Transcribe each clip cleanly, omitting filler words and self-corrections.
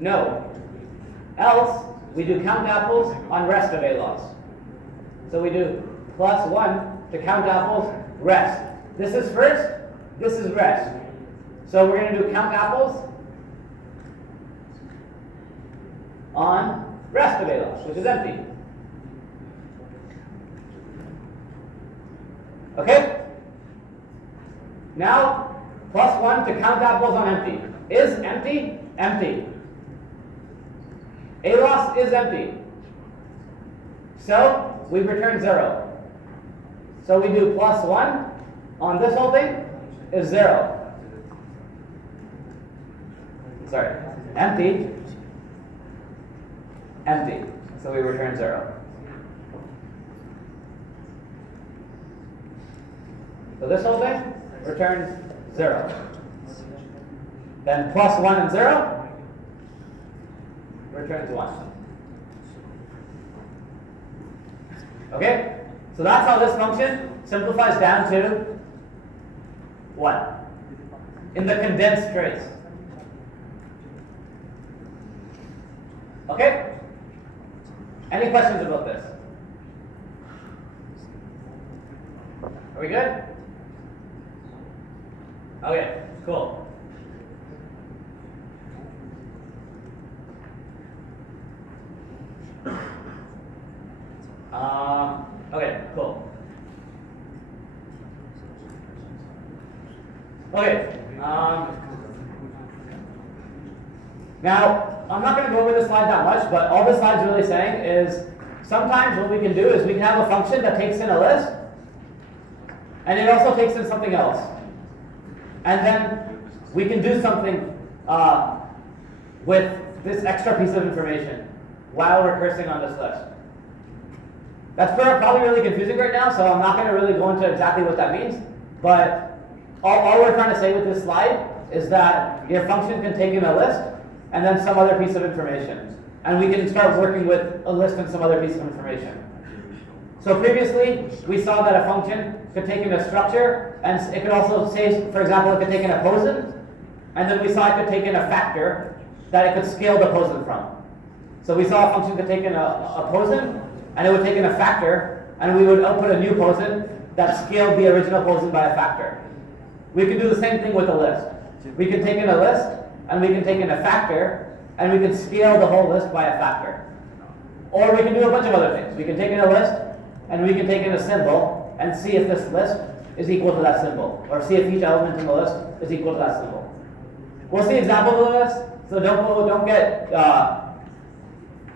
No. Else, we do count apples on rest of A loss. So we do plus 1 to count apples, rest. This is first, this is rest. So we're going to do count apples on rest of A loss, which is empty. Okay? Now, plus 1 to count apples on empty. Is empty? Empty. A loss is empty. So, we return 0. So we do plus 1 on this whole thing is 0. Sorry, empty, empty. So we return 0. So this whole thing returns 0. Then plus 1 and 0 returns 1. Okay? So that's how this function simplifies down to 1 in the condensed trace. Okay? Any questions about this? Are we good? Okay, cool. Okay, cool. Okay. Now, I'm not going to go over this slide that much, but all this slide's really saying is sometimes what we can do is we can have a function that takes in a list, and it also takes in something else. And then we can do something with this extra piece of information while recursing on this list. That's probably really confusing right now, so I'm not going to really go into exactly what that means. But all we're trying to say with this slide is that your function can take in a list and then some other piece of information. And we can start working with a list and some other piece of information. So previously, we saw that a function could take in a structure, and it could also say, for example, it could take in a posen, and then we saw it could take in a factor that it could scale the posen from. So we saw a function could take in a posen, and it would take in a factor, and we would output a new posen that scaled the original posen by a factor. We can do the same thing with a list. We can take in a list, and we can take in a factor, and we can scale the whole list by a factor. Or we can do a bunch of other things. We can take in a list, and we can take in a symbol, and see if this list is equal to that symbol, or see if each element in the list is equal to that symbol. We'll see examples of this, so don't get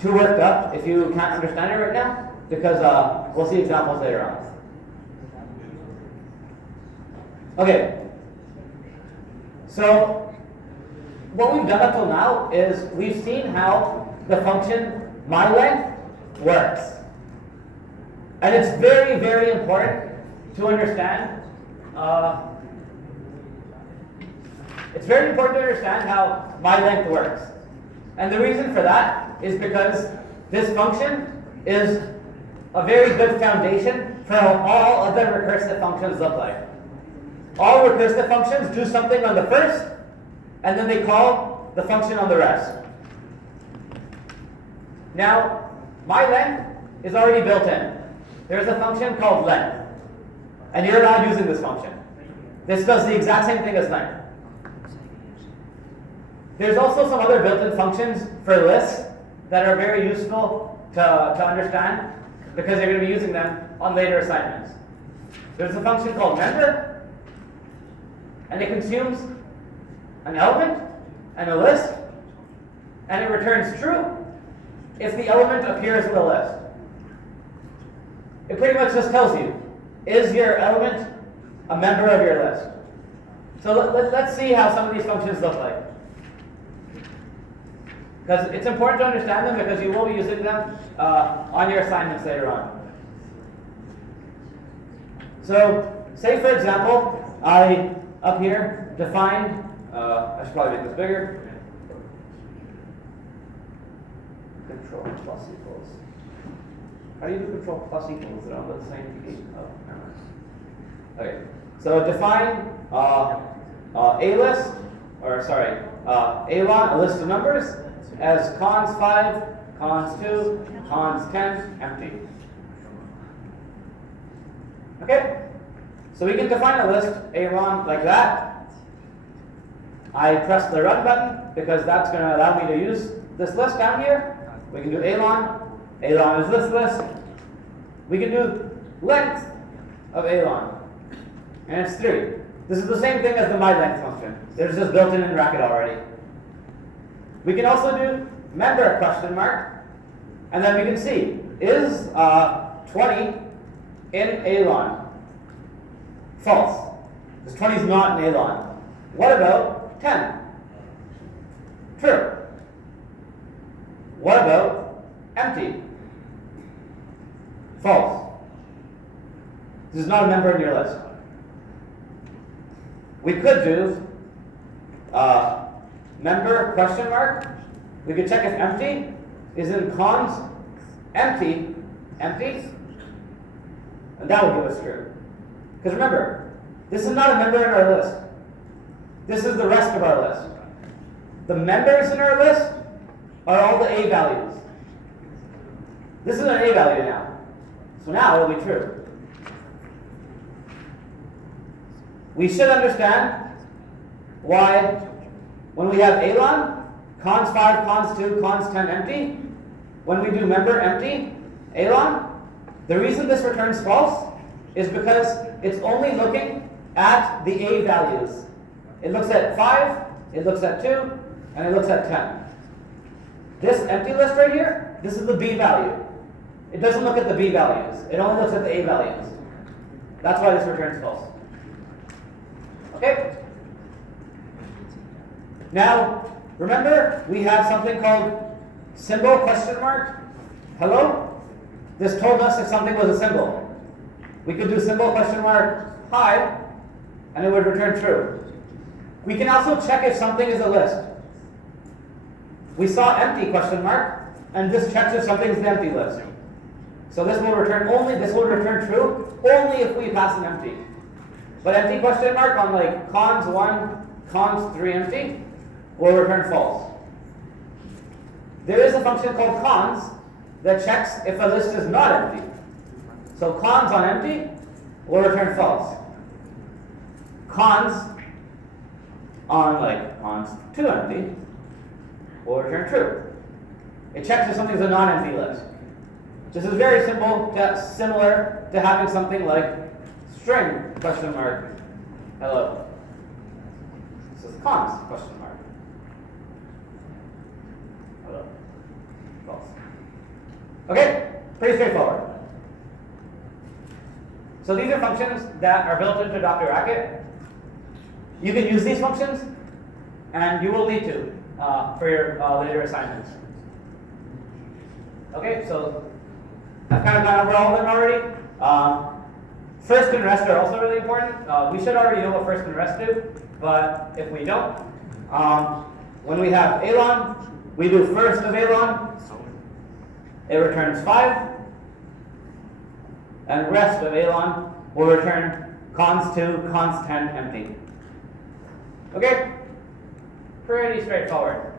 too worked up if you can't understand it right now, because we'll see examples later on. Okay, so what we've done up till now is we've seen how the function myLength works. And it's very, very important to understand. It's very important to understand how myLength works. And the reason for that is because this function is a very good foundation for how all other recursive functions look like. All recursive functions do something on the first, and then they call the function on the rest. Now, myLength is already built in. There's a function called length, and you're not using this function. This does the exact same thing as length. There's also some other built-in functions for lists that are very useful to understand, because you're going to be using them on later assignments. There's a function called member, and it consumes an element and a list, and it returns true if the element appears in the list. It pretty much just tells you, is your element a member of your list? So let's see how some of these functions look like. Because it's important to understand them, because you will be using them on your assignments later on. So, say for example, I, up here, defined, I should probably make this bigger, control plus equals. How do you do control plus equals? Is it on the same key? Oh, never mind. Okay, so define a list, or sorry, a list of numbers, as cons 5, cons 2, cons 10, empty. Okay? So we can define a list, a like that. I press the run button because that's going to allow me to use this list down here. We can do a is this list. We can do length of a and it's 3. This is the same thing as the myLength function. There's just built in bracket already. We can also do member question mark, and then we can see, is 20 in a False. This 20 is not in a What about 10? True. What about empty? False. This is not a member in your list. We could do member question mark. We could check if empty is in cons empty, and that would give us true. Because remember, this is not a member in our list. This is the rest of our list. The members in our list are all the a values. This is an a value now. So now it will be true. We should understand why when we have a cons 5, cons 2, cons 10 empty, when we do member empty, a the reason this returns false is because it's only looking at the a values. It looks at 5, it looks at 2, and it looks at 10. This empty list right here, this is the b value. It doesn't look at the b values. It only looks at the a values. That's why this returns false. Okay? Now, remember we have something called symbol question mark hello? This told us if something was a symbol. We could do symbol question mark hi, and it would return true. We can also check if something is a list. We saw empty question mark, and this checks if something is an empty list. So this will return true only if we pass an empty. But empty question mark on like cons 1, cons 3 empty will return false. There is a function called cons that checks if a list is not empty. So cons on empty will return false. Cons on like cons 2 empty will return true. It checks if something's a non-empty list. This is very simple, similar to having something like string question mark hello. This is cons question mark hello. False. Okay, pretty straightforward. So these are functions that are built into Dr. Racket. You can use these functions, and you will need to for your later assignments. Okay, so I've kind of gone over all of them already. First and rest are also really important. We should already know what first and rest do, but if we don't, when we have a we do first of a it returns 5, and rest of a will return cons 2, cons 10 empty. Okay? Pretty straightforward.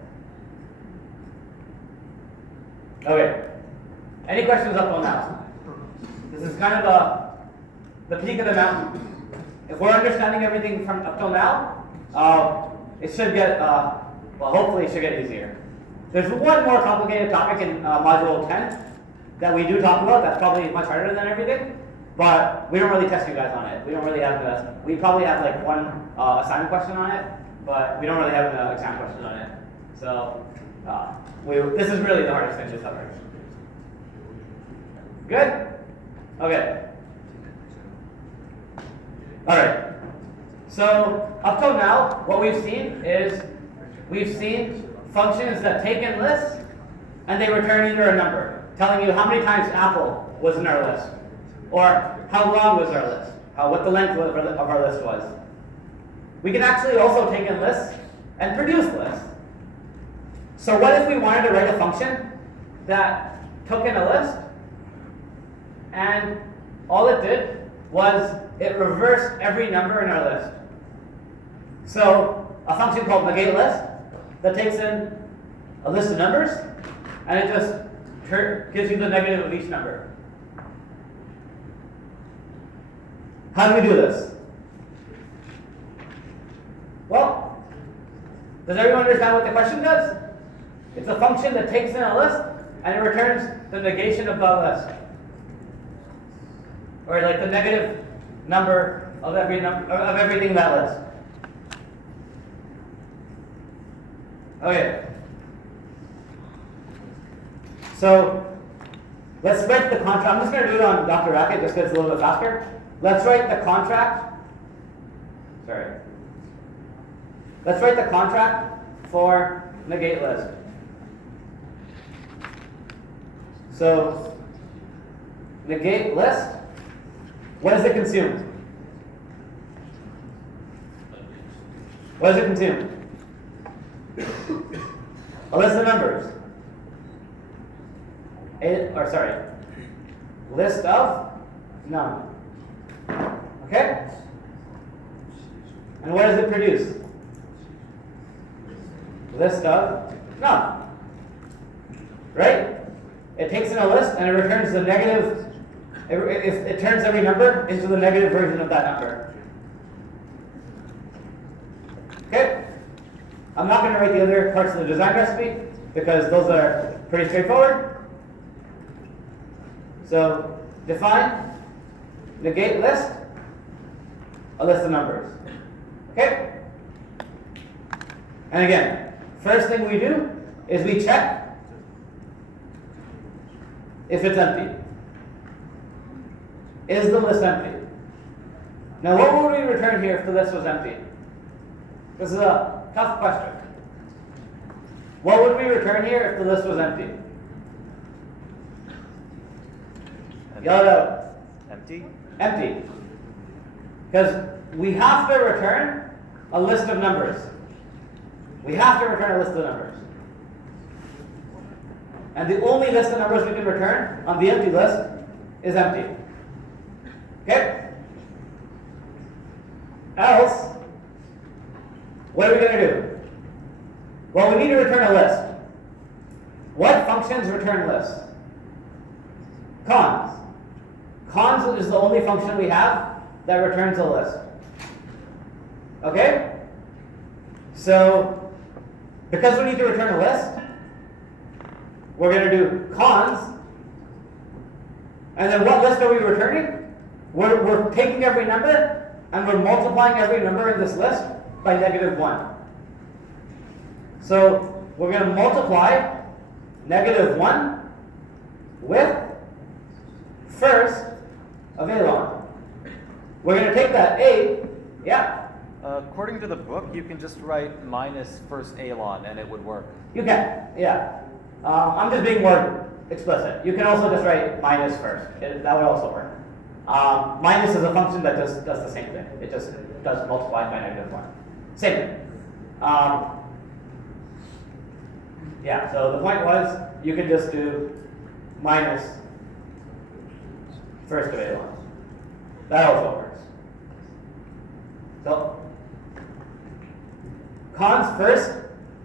Okay. Any questions up till now? This is kind of the peak of the mountain. If we're understanding everything from up till now, it should get, hopefully it should get easier. There's one more complicated topic in Module 10 that we do talk about that's probably much harder than everything, but we don't really test you guys on it. We don't really have we probably have like one assignment question on it, but we don't really have an exam question on it. So this is really the hardest thing to cover. Good? Okay. All right. So up till now, what we've seen is functions that take in lists and they return either a number, telling you how many times Apple was in our list, or how long was our list, what the length of our list was. We can actually also take in lists and produce lists. So what if we wanted to write a function that took in a list and all it did was it reversed every number in our list? So a function called negate list that takes in a list of numbers, and it just gives you the negative of each number. How do we do this? Well, does everyone understand what the question does? It's a function that takes in a list, and it returns the negation of the list. Or like the negative number of everything in that list. Okay. So let's write the contract. I'm just going to do it on Dr. Racket just because it's a little bit faster. Let's write the contract. Sorry. Let's write the contract for negate list. So negate list. What does it consume? What does it consume? A list of numbers. List of none. Okay? And what does it produce? List of none. Right? It takes in a list and it returns the negative. It turns every number into the negative version of that number. Okay? I'm not going to write the other parts of the design recipe because those are pretty straightforward. So define negate list, a list of numbers. Okay? And again, first thing we do is we check if it's empty. Is the list empty? Now what would we return here if the list was empty? This is a tough question. What would we return here if the list was empty? Yell it out. Empty? Empty. Because we have to return a list of numbers. We have to return a list of numbers. And the only list of numbers we can return on the empty list is empty. Okay? Else, what are we going to do? Well, we need to return a list. What functions return lists? Cons. Cons is the only function we have that returns a list. Okay? So, because we need to return a list, we're going to do cons. And then what list are we returning? We're taking every number and we're multiplying every number in this list by -1. So we're going to multiply -1 with first of Alon. We're going to take that A, yeah? According to the book, you can just write minus first Alon and it would work. You can, yeah. I'm just being more explicit. You can also just write minus first. That would also work. Minus is a function that just does the same thing. It just does multiply by -1. Same thing. Yeah, so the point was you can just do minus first of Alon. That also works. So cons first,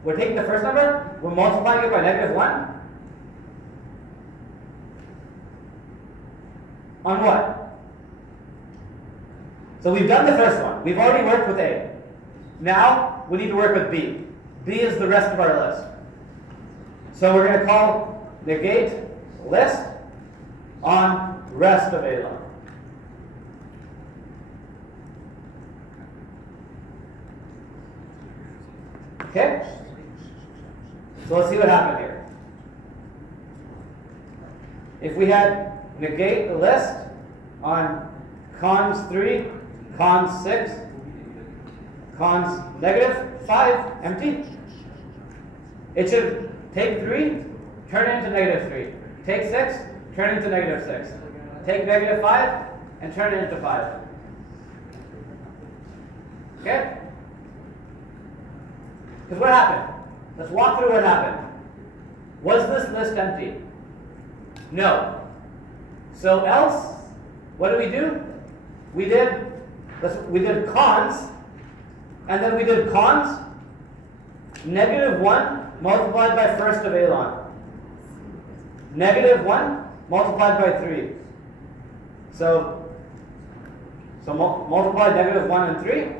we're taking the first number, we're multiplying it by -1. On what? So we've done the first one. We've already worked with A. Now we need to work with B. B is the rest of our list. So we're going to call negate list on rest of Alon. Okay? So let's see what happened here. If we had negate the list on cons 3, cons 6, cons -5, empty, it should take 3, turn it into -3. Take 6, turn it into -6. Take -5, and turn it into 5. Okay? Because what happened? Let's walk through what happened. Was this list empty? No. So else, what did we do? We did cons, and then we did cons, negative 1 multiplied by first of A-log. Negative 1 multiplied by 3. So multiply negative 1 and 3,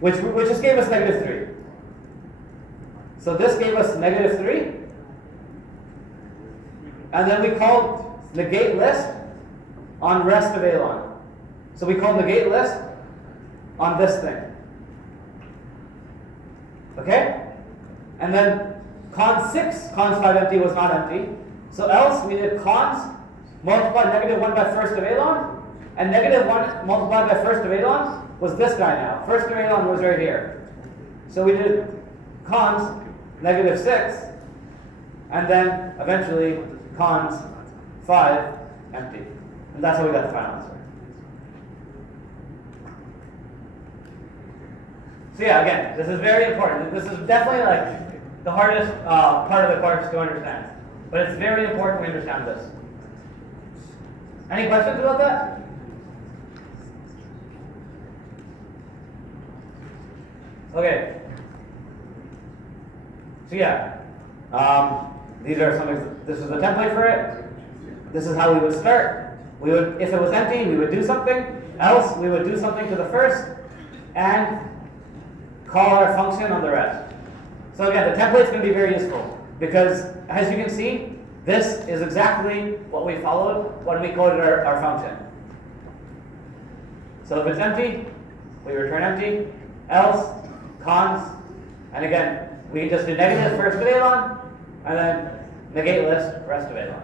which just gave us negative 3. So this gave us negative 3. And then we called negate list on rest of A-log. So we called negate list on this thing. Okay? And then cons 6, cons 5 empty was not empty. So else we did cons multiply negative 1 by first of A-log, and negative 1 multiplied by first of A-log was this guy now. First of A-log was right here. So we did cons negative 6, and then eventually cons 5 empty. And that's how we got the final answer. So yeah, again, this is very important. This is definitely like the hardest part of the course to understand. But it's very important we understand this. Any questions about that? Okay. So yeah, these are some. This is the template for it. This is how we would start. We would, if it was empty, we would do something. Else, we would do something to the first, and call our function on the rest. So again, the template's going to be very useful because, as you can see, this is exactly what we followed when we coded our function. So if it's empty, we return empty. Else, cons, and again, we just do negative first of A-log, and then negate list rest of A-log.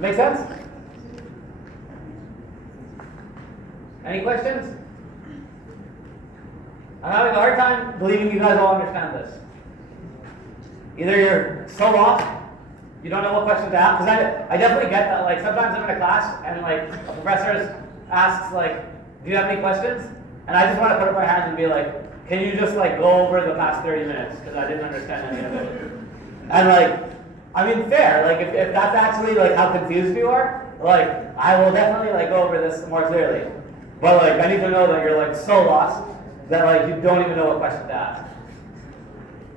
Make sense? Any questions? I'm having a hard time believing you guys all understand this. Either you're so lost, you don't know what question to ask, because I definitely get that, like, sometimes I'm in a class, and, like, a professor asks, like, do you have any questions? And I just want to put up my hands and be like, can you just, like, go over the past 30 minutes, because I didn't understand any of it. And, like, I mean, fair, like, if that's actually, like, how confused you are, like, I will definitely, like, go over this more clearly. But, like, I need to know that you're, like, so lost that, like, you don't even know what question to ask.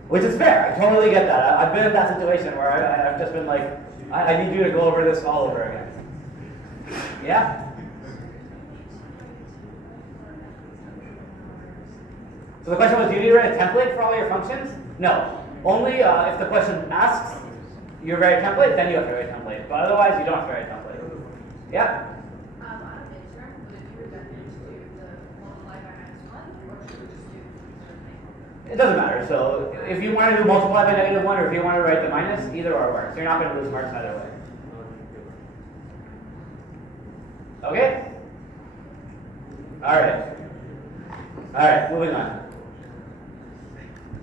Which is fair, I totally get that. I've been in that situation where I've just been like, I need you to go over this all over again. Yeah? So the question was, do you need to write a template for all your functions? No. Only if the question asks your very template, then you have to write a template. But otherwise, you don't have to write a template. Yeah? On a midterm, would it be redundant to do the multiply by -1, or should we just do something? It doesn't matter. So if you want to do multiply by negative 1, or if you want to write the minus, either or works. You're not going to lose marks either way. Okay? Alright. Alright, moving on.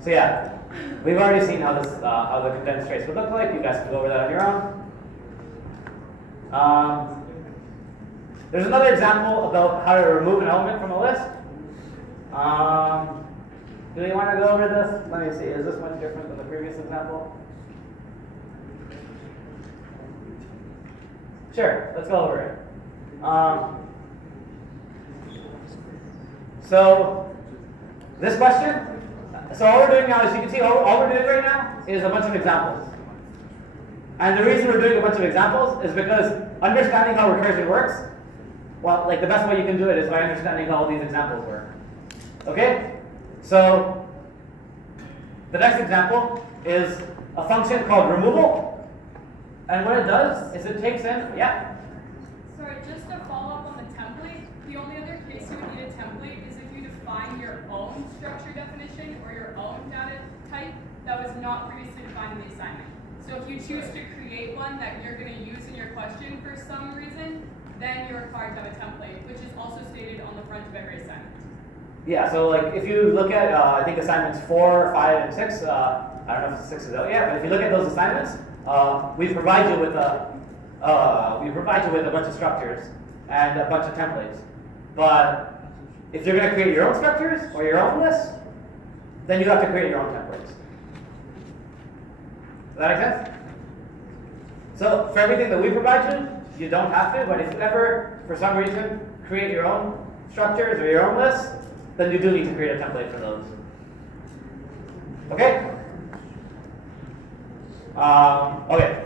So yeah, we've already seen how this how the condensed trace would look like. You guys can go over that on your own. There's another example about how to remove an element from a list. Do we want to go over this? Let me see. Is this much different than the previous example? Sure, let's go over it. So this question. So all we're doing now, as you can see, all we're doing right now is a bunch of examples. And the reason we're doing a bunch of examples is because understanding how recursion works, well, like the best way you can do it is by understanding how all these examples work. Okay? So the next example is a function called removal. And what it does is it takes in, yeah? Sorry, just to follow up on the template, the only other case you would need a template is if you define your own structure definition or your own data type that was not previously defined in the assignment. So if you choose to create one that you're going to use in your question for some reason, then you're required to have a template, which is also stated on the front of every assignment. Yeah, so like if you look at, I think assignments 4, 5, and 6, I don't know if 6 is out yet, but if you look at those assignments, we provide you with a bunch of structures and a bunch of templates. But if you're going to create your own structures or your own lists, then you have to create your own templates. Does that make sense? So for everything that we provide you, you don't have to, but if you ever, for some reason, create your own structures or your own lists, then you do need to create a template for those. Okay? Okay.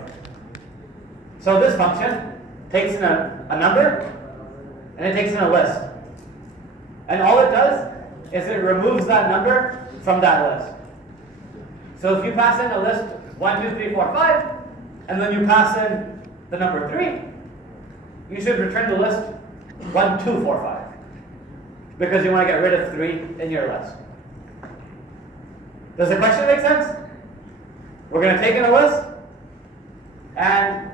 So this function takes in a number, and it takes in a list. And all it does is it removes that number from that list. So if you pass in a list 1, 2, 3, 4, 5, and then you pass in the number 3, you should return the list 1, 2, 4, 5. Because you want to get rid of 3 in your list. Does the question make sense? We're going to take in a list and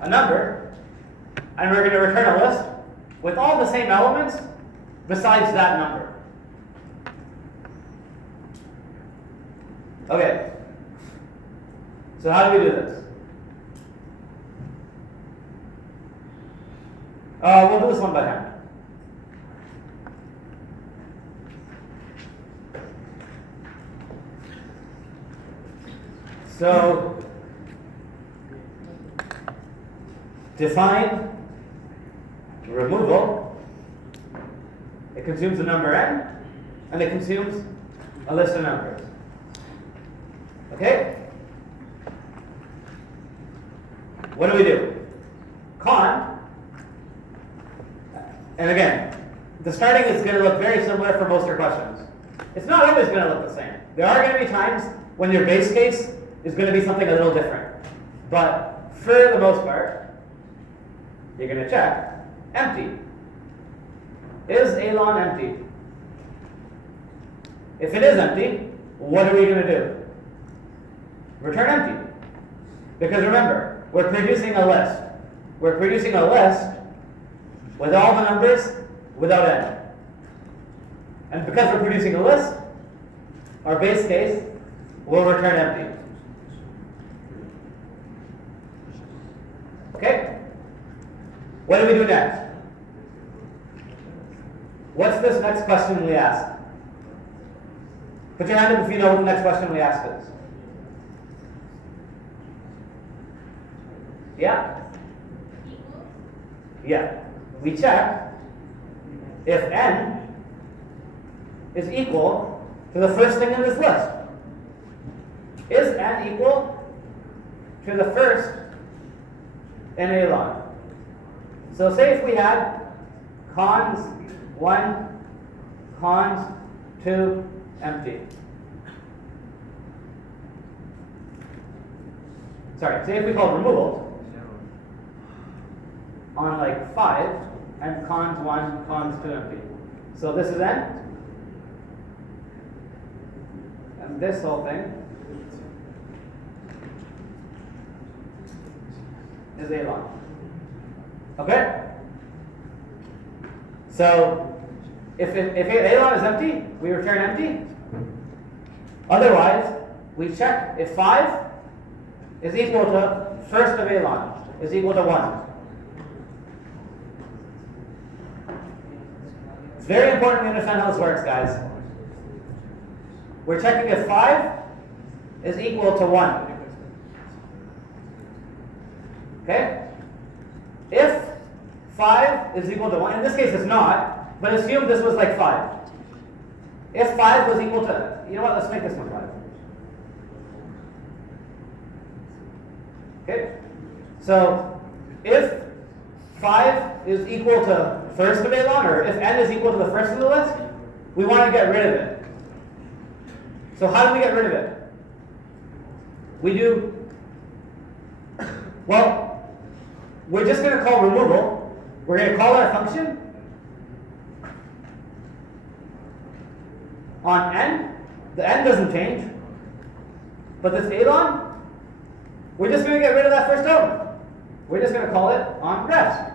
a number, and we're going to return a list with all the same elements besides that number. Okay. So how do we do this? We'll do this one by hand. So, define removal. It consumes the number n, and it consumes a list of numbers. Okay? What do we do? Con, and again, the starting is going to look very similar for most of your questions. It's not always going to look the same. There are going to be times when your base case is going to be something a little different. But for the most part, you're going to check empty. Is Elon empty? If it is empty, what are we going to do? Return empty. Because remember, we're producing a list. We're producing a list with all the numbers without n. And because we're producing a list, our base case will return empty. Okay? What do we do next? What's this next question we ask? Put your hand up if you know what the next question we ask is. Yeah? Yeah. We check if n is equal to the first thing in this list. Is n equal to the first in Elon? So say if we had cons 1, cons 2, empty. Sorry, say if we call removals on like 5 and cons 1, cons 2, empty. So this is n, and this whole thing is Elon. Okay? So if Elon is empty, we return empty. Otherwise, we check if 5 is equal to first of Elon is equal to 1. It's very important to understand how this works, guys. We're checking if 5 is equal to 1. Okay? If 5 is equal to 1, in this case it's not, but assume this was like 5. If 5 was equal to, you know what, let's make this one 5. Okay? So, if 5 is equal to first of Elon, or if n is equal to the first of the list, we want to get rid of it. So how do we get rid of it? We do, well, we're just going to call removal. We're going to call our function on n. The n doesn't change. But this Elon, we're just going to get rid of that first element. We're just going to call it on rest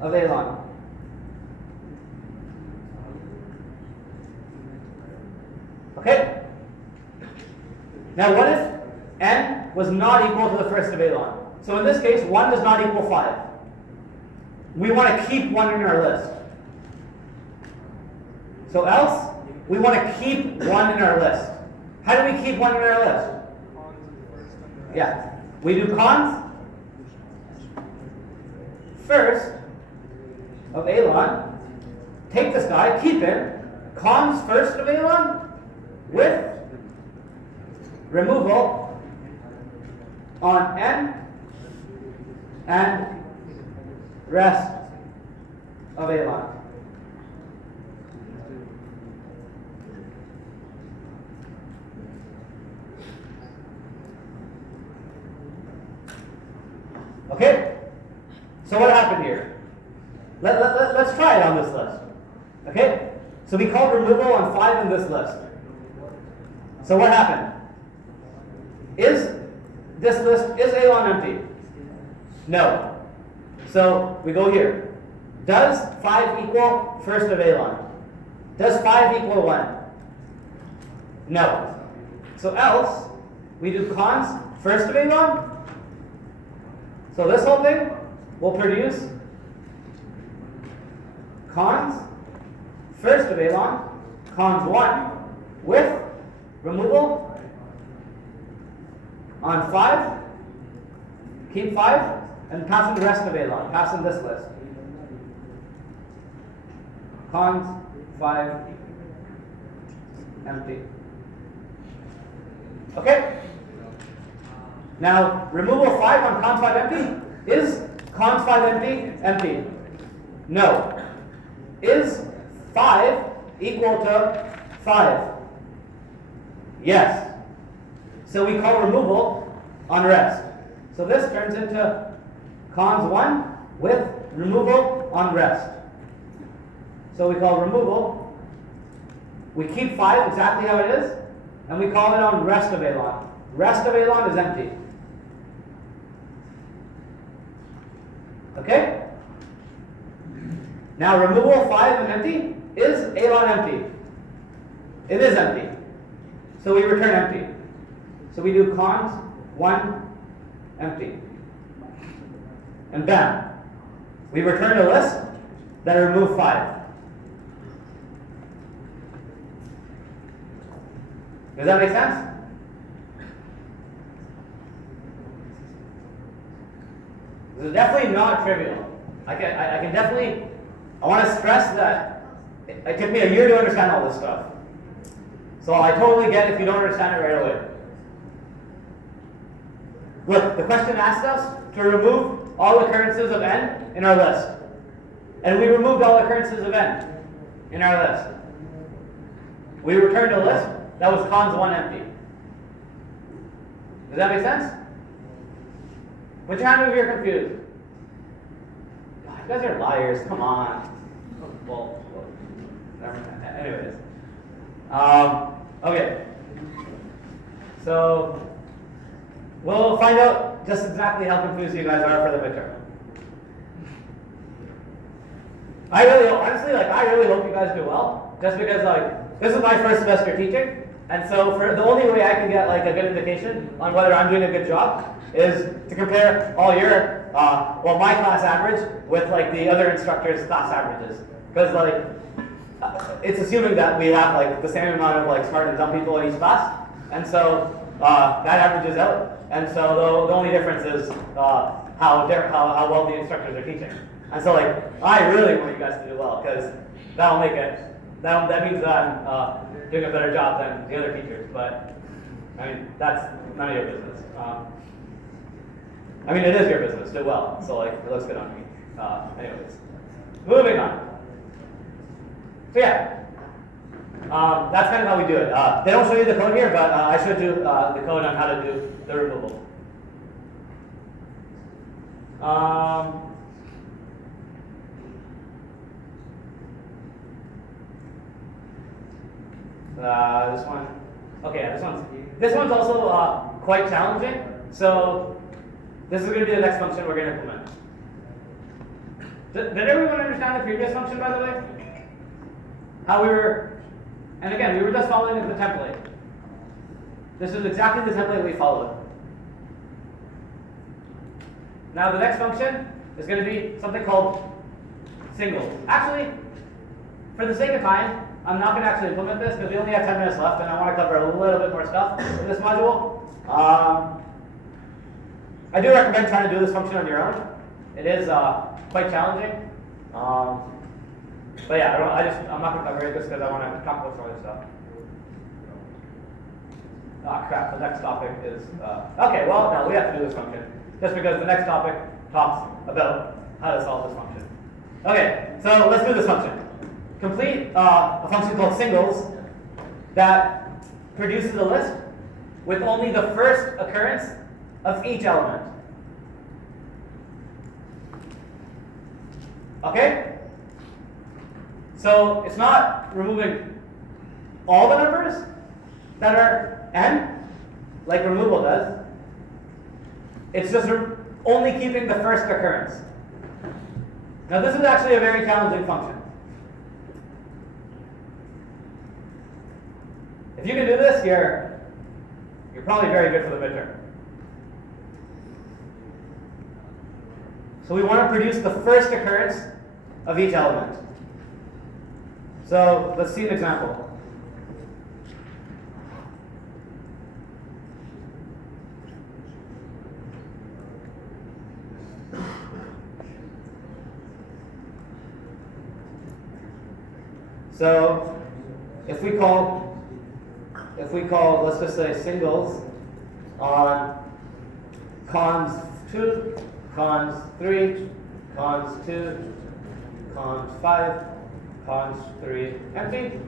of Elon. Okay? Now what if n was not equal to the first of Elon? So in this case, 1 does not equal 5. We want to keep 1 in our list. So else, we want to keep 1 in our list. How do we keep 1 in our list? Yeah. We do cons first of Elon take this guy, keep him, cons first of Alon with removal on n and rest of Alon. Okay? So what happened here? Let's try it on this list. Okay? So we called removal on 5 in this list. So what happened? Is this list, is Alon empty? No. So we go here. Does 5 equal first of Alon? Does 5 equal 1? No. So else, we do cons first of Alon. So this whole thing will produce cons first of Alon, cons 1 with removal on 5, keep 5, and pass in the rest of Alon, pass in this list. Cons 5 empty. Okay? Now, removal 5 on cons 5 empty. Is cons 5 empty? Empty. No. Is 5 equal to 5? Yes. So we call removal on rest. So this turns into cons 1 with removal on rest. So we call removal. We keep 5 exactly how it is, and we call it on rest of Alon. Rest of Alon is empty. Okay? Now removal of 5 and empty, is Alon empty? It is empty. So we return empty. So we do cons 1 empty. And bam. We return a list that remove 5. Does that make sense? This is definitely not trivial. I can definitely, I want to stress that it took me a year to understand all this stuff. So I totally get if you don't understand it right away. Look, the question asked us to remove all occurrences of n in our list. And we removed all occurrences of n in our list. We returned a list that was cons 1 empty. Does that make sense? Put your hand up if you're confused. God, you guys are liars, come on. Well, anyways. Okay. So, we'll find out just exactly how confused you guys are for the midterm. I really hope you guys do well, just because this is my first semester teaching, and so for the only way I can get a good indication on whether I'm doing a good job is to compare all your, my class average with the other instructors' class averages, because it's assuming that we have the same amount of smart and dumb people in each class, and so that averages out, and so the only difference is how well the instructors are teaching. And so I really want you guys to do well, because that'll make it, that means that I'm doing a better job than the other teachers, but I mean, that's none of your business. I mean, it is your business, do well, so it looks good on me. Anyways, moving on. So yeah, that's kind of how we do it. They don't show you the code here, but I showed you the code on how to do the removal. This one. Okay, this one's also quite challenging. So this is going to be the next function we're going to implement. Did everyone understand the previous function, by the way? How we were, and again, we were just following the template. This is exactly the template we followed. Now the next function is going to be something called singles. Actually, for the sake of time, I'm not going to actually implement this because we only have 10 minutes left and I want to cover a little bit more stuff in this module. I do recommend trying to do this function on your own. It is quite challenging. But yeah, I'm not gonna cover it just because I want to talk about some other stuff. Ah, crap, the next topic is, okay, well, no, we have to do this function, just because the next topic talks about how to solve this function. Okay, so let's do this function. Complete a function called singles that produces a list with only the first occurrence of each element. Okay? So it's not removing all the numbers that are n, like removal does. It's just only keeping the first occurrence. Now this is actually a very challenging function. If you can do this, you're probably very good for the midterm. So we want to produce the first occurrence of each element. So let's see an example. So if we call, let's just say singles on cons 2, cons 3, cons 2, cons 5, cons 3, empty.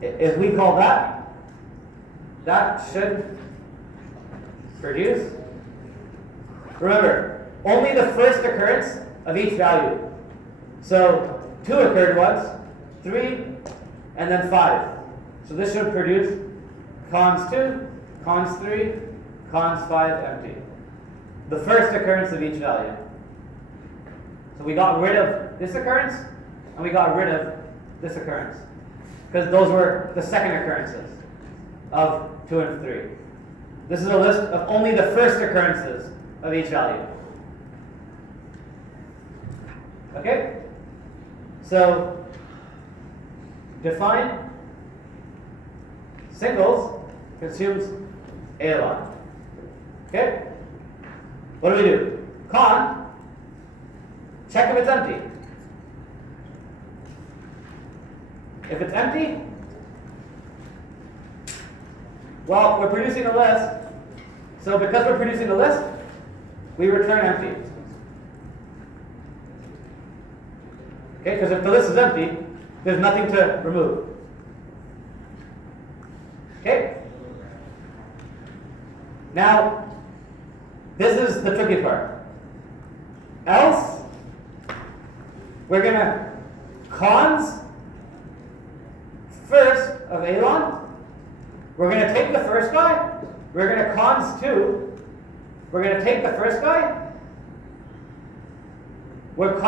If we call that, that should produce, remember, only the first occurrence of each value. So 2 occurred once, 3, and then 5. So this should produce cons 2, cons 3, cons 5, empty. The first occurrence of each value. So we got rid of this occurrence, and we got rid of this occurrence. Because those were the second occurrences of 2 and 3. This is a list of only the first occurrences of each value. Okay? So, define singles consumes A-log. Okay? What do we do? Con, check if it's empty. If it's empty, well, we're producing a list. So because we're producing a list, we return empty. Okay, because if the list is empty, there's nothing to remove. Okay? Now, this is the tricky part. Else, we're going to cons first of A-log. We're going to take the first guy. We're going to cons 2. We're going to take the first guy. We're